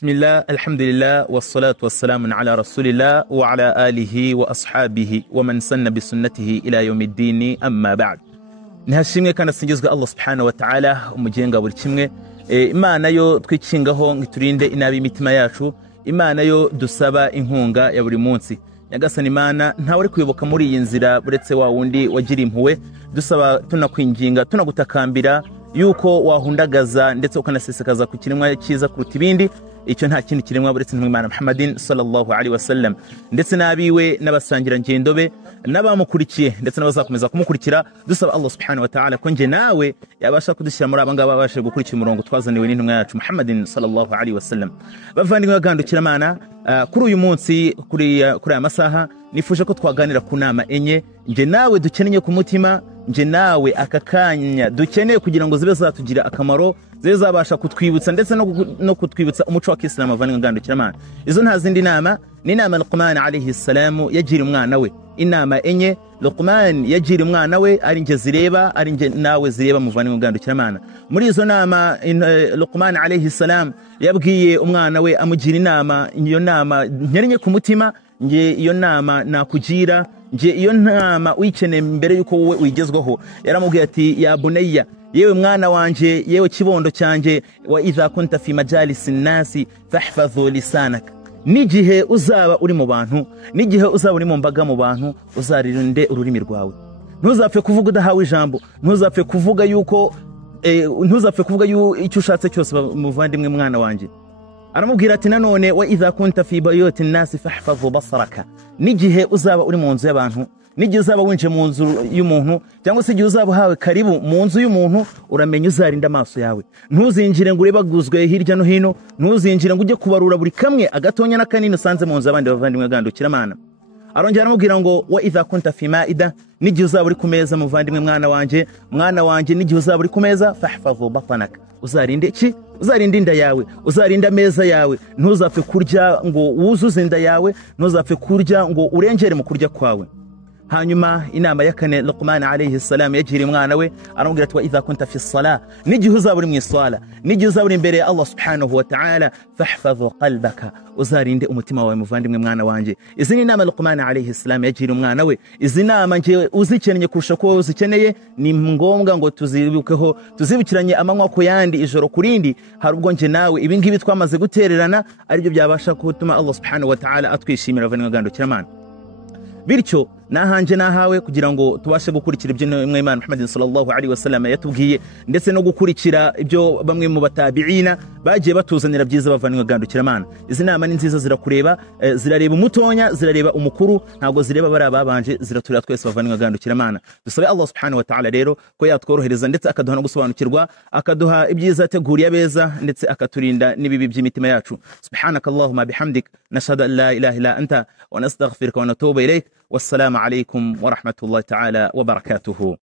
بسم الله الحمد لله والصلاة والسلام على رسول الله وعلى آله وأصحابه ومن سن بسنته إلى يوم الدين أما بعد. Nihashimwe kana singizwe Allah subhanahu wa ta'ala umugenga buri kimwe. Imana yo twikingaho ngiturinde inabi imitima yacu. Imana yo dusaba inkunga ya buri munsi. Nyagasani Imana ntawe ari kuyoboka muri iyi nzira buretse wa wundi wagira impuwe. Dusaba tunakwinginga tunagutakambira yuko wahundagaza ndetse ukanasesekaza ku kiremwa cyiza kuruta ibindi. Icyo nta kindi kiremwa buretse n'Imana Muhammadin sallallahu alaihi wasallam ndetse nabiwe n'abasangira ngendo be n'abamukurikiye ndetse n'abazakomeza kumukurikira. Dusaba Allah subhanahu wa ta'ala ko nje nawe yabasha kudushyira muri abangaba babashe gukurikira umurongo twazaniwe n'intumwa yacu Muhammadin sallallahu alaihi wasallam. Bavandimwe bagandukira Imana, kuri uyu munsi kuri aya masaha nifuje ko twaganira ku nama enye nje nawe dukeneye ku mutima, nje nawe akakanya dukeneye kugira ngo zibe zatugira akamaro, zibe zabasha kutwibutsa ndetse no kutwibutsa umuco wa Kiislamu. Bavandimwe ngandukira Imana, izo nta zindi nama ni inama Luqman alayhi salamu yagira umwana we. Inama enye Luqman yagira umwana we ari nge zireba, ari nge nawe zireba. Muvandimwe ngandukira Imana, muri izo nama Luqman alayhi salam yabwiye umwana we amugira inama. Iyo nama nyerenye ku mutima, nge iyo nama nakugira, nge iyo nama uyikeneye mbere yuko wowe uyigezwaho. Yaramubwiye ati ya bunayya, yewe mwana wanje, yewe kibondo cyanje, wa idha kunta fi majalisi nasi fahfadhu lisanaka, nigihe uzaba uri mu bantu, nigihe uzaba uri mu mbaga mu bantu, uzaririnde ururimi rwawe. Ntuzapfe kuvuga udahawe ijambo, ntuzapfe kuvuga yuko icyo ushatse cyose. Muvandimwe mwana wanje, aramubwira ati nanone wa idha kunta fi bayuti nasi fahfadhu basaraka, nigihe uzaba uri mu nzu y'abantu, nigihe uzaba winje mu nzu y'umuntu, cyangwa se igihe uzaba hawe karibu mu nzu y'umuntu, uramenye uzarinda amaso yawe. Ntuzinjire ngo urebaguzwe hirya no hino, ntuzinjire ngo ujye kubarura buri kamwe agatonya na kanini usanze mu nzu y'abandi. Bavandimwe gandukira Imana, arongera aramubwira ngo wa idha kunta fi maida, nigihe uzaba uri ku meza. Muvandimwe mwana wanje, nigihe uzaba uri ku meza fahfadhu batanaka, uzarinde iki? Uzarinde inda yawe, uzarinde ameza yawe. Ntuzapfe kurya ngo wuzuze inda yawe, ntuzapfe kurya ngo urengere mu kurya kwawe. Hanyuma inama ya kane Luqman alayhi salam yagira umwana we, aramubwira ati wa idha kunta fi salah, nigihe uzaba uri mu isala, nigihe uzaba uri imbere ya Allah subhanahu wa ta'ala fahfadhu qalbaka, uzarinde umutima wawe. Muvandimwe mwana wanje, izi ni inama Luqman alayhi salam yagira umwana we. Izi nama nje uzikeneye kurusha ko uzikeneye, ni ngombwa ngo tuzibukeho, tuzibukiranye amanywa ko yandi ijoro kurindi. Hari ubwo nje nawe ibi ngibi twamaze gutererana ari byo byabasha gutuma Allah subhanahu wa ta'ala atwishimira. Bavandimwe gandukira Imana, bityo nahanje nahawe kugira ngo tubashe gukurikira ibyo Imana Muhammad sallallahu alaihi wasallam yatubwiye, ndetse no gukurikira ibyo bamwe mu batabiina bagiye batuzanira byiza. Bavandimwe gandukira Imana, izi nama ni nziza, zirakureba, zirareba umutonya, zirareba umukuru, ntago zireba bari ababanje, ziraturira twese. Bavandimwe gandukira Imana, dusabe Allah subhanahu wa ta'ala rero ko yatworohereza ndetse akaduha no gusobanukirwa, akaduha ibyiza teguriye abeza, ndetse akaturinda nibibi by'imitima yacu. Subhanakallahumma bihamdik, nashhadu an la ilaha illa anta wa nastaghfiruka wa natubu ilayk. والسلام عليكم ورحمة الله تعالى وبركاته.